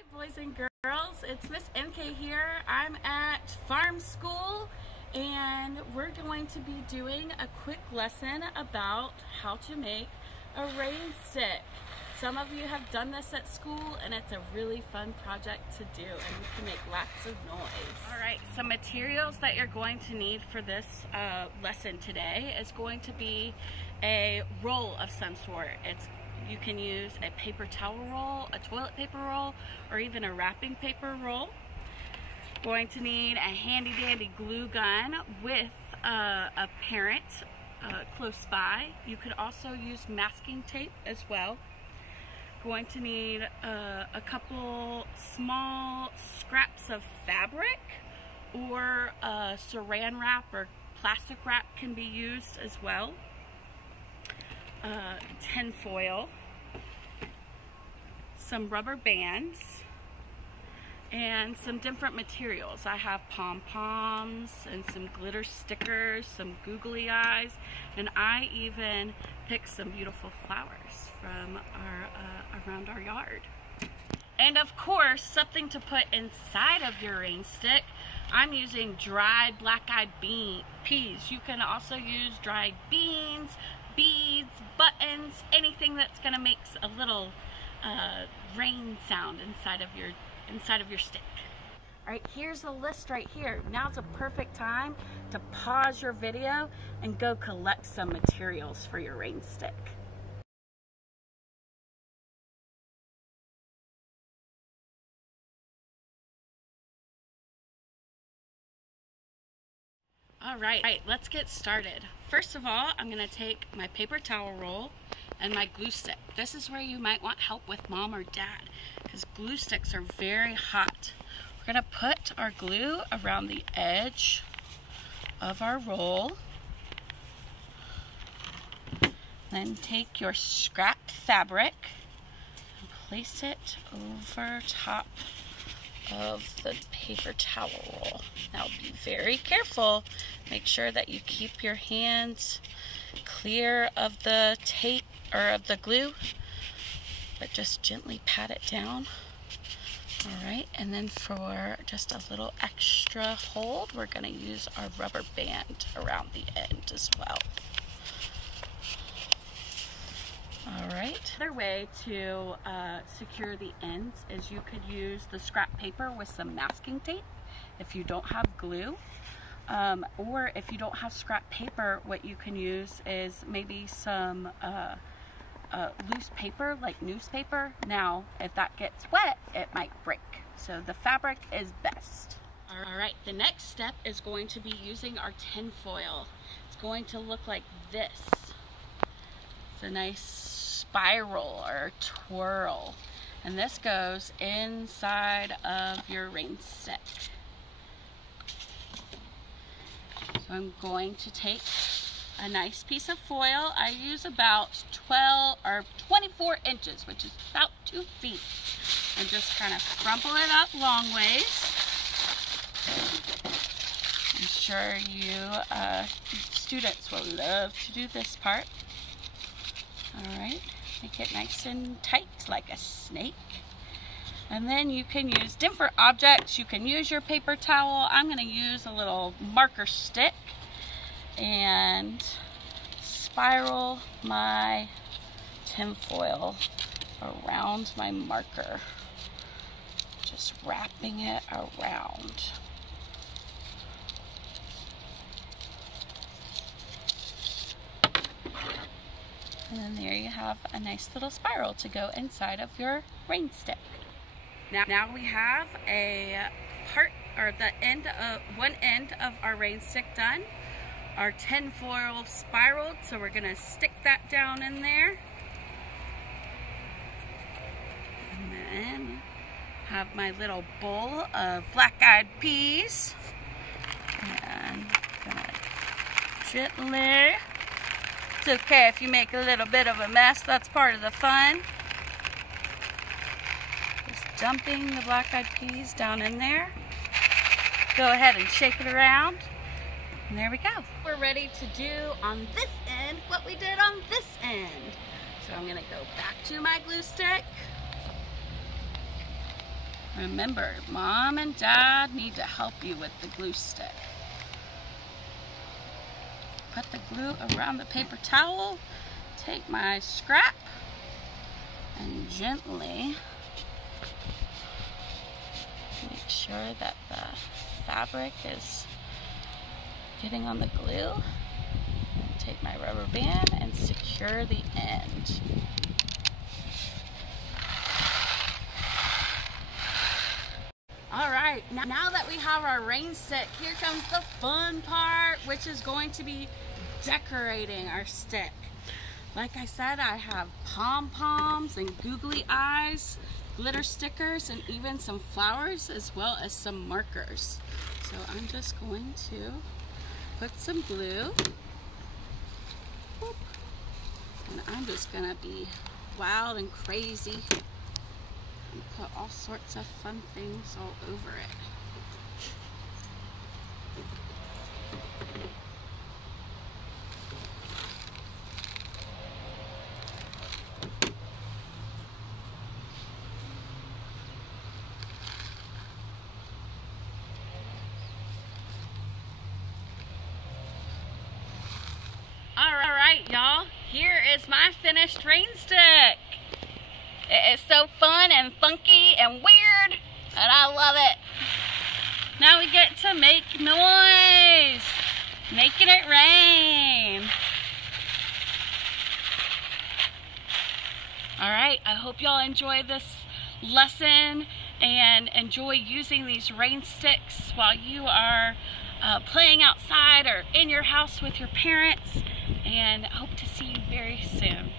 Hi boys and girls, it's Miss MK here. I'm at farm school and we're going to be doing a quick lesson about how to make a rain stick. Some of you have done this at school and it's a really fun project to do and we can make lots of noise. Alright, some materials that you're going to need for this lesson today is going to be a roll of some sort. You can use a paper towel roll, a toilet paper roll, or even a wrapping paper roll. Going to need a handy dandy glue gun with a parent close by. You could also use masking tape as well. Going to need a couple small scraps of fabric, or saran wrap or plastic wrap can be used as well. Tin foil, some rubber bands, and some different materials. I have pom-poms and some glitter stickers, some googly eyes, and I even picked some beautiful flowers from around our yard. And of course, something to put inside of your rain stick. I'm using dried black-eyed peas. You can also use dried beans, beads, buttons, anything that's going to make a little rain sound inside of your stick. All right, here's a list right here. Now's a perfect time to pause your video and go collect some materials for your rain stick. All right, let's get started. First of all, I'm going to take my paper towel roll and my glue stick. This is where you might want help with mom or dad because glue sticks are very hot. We're going to put our glue around the edge of our roll. Then take your scrap fabric and place it over top of the paper towel roll. Now be very careful. Make sure that you keep your hands clear of the tape or of the glue, but just gently pat it down. Alright, and then for just a little extra hold, we're going to use our rubber band around the end as well. Alright, another way to secure the ends is you could use the scrap paper with some masking tape if you don't have glue. Or if you don't have scrap paper, what you can use is maybe some loose paper, like newspaper. Now, if that gets wet, it might break. So the fabric is best. Alright, the next step is going to be using our tin foil. It's going to look like this. It's a nice spiral or twirl. And this goes inside of your rain stick. So I'm going to take a nice piece of foil. I use about 24 inches, which is about 2 feet. And just kind of crumple it up long ways. I'm sure you students will love to do this part. Alright, make it nice and tight like a snake. And then you can use different objects. You can use your paper towel. I'm going to use a little marker stick and spiral my tin foil around my marker. Just wrapping it around. And then there you have a nice little spiral to go inside of your rain stick. Now we have a part, or one end of our rain stick done. Our tin foil spiraled, so we're going to stick that down in there. And then have my little bowl of black-eyed peas. And I'm going to gently, it's okay if you make a little bit of a mess, that's part of the fun. Dumping the black-eyed peas down in there. Go ahead and shake it around. And there we go. We're ready to do on this end what we did on this end. So I'm going to go back to my glue stick. Remember, Mom and Dad need to help you with the glue stick. Put the glue around the paper towel, take my scrap, and gently make sure that the fabric is getting on the glue. Take my rubber band and secure the end. Alright, now that we have our rain stick, here comes the fun part, which is going to be decorating our stick. Like I said, I have pom-poms and googly eyes, glitter stickers, and even some flowers, as well as some markers. So I'm just going to put some glue. Whoop. And I'm just gonna be wild and crazy and put all sorts of fun things all over it. Alright, y'all, here is my finished rain stick. It is so fun and funky and weird, and I love it. Now we get to make noise, making it rain. Alright, I hope y'all enjoy this lesson and enjoy using these rain sticks while you are playing outside or in your house with your parents, and hope to see you very soon.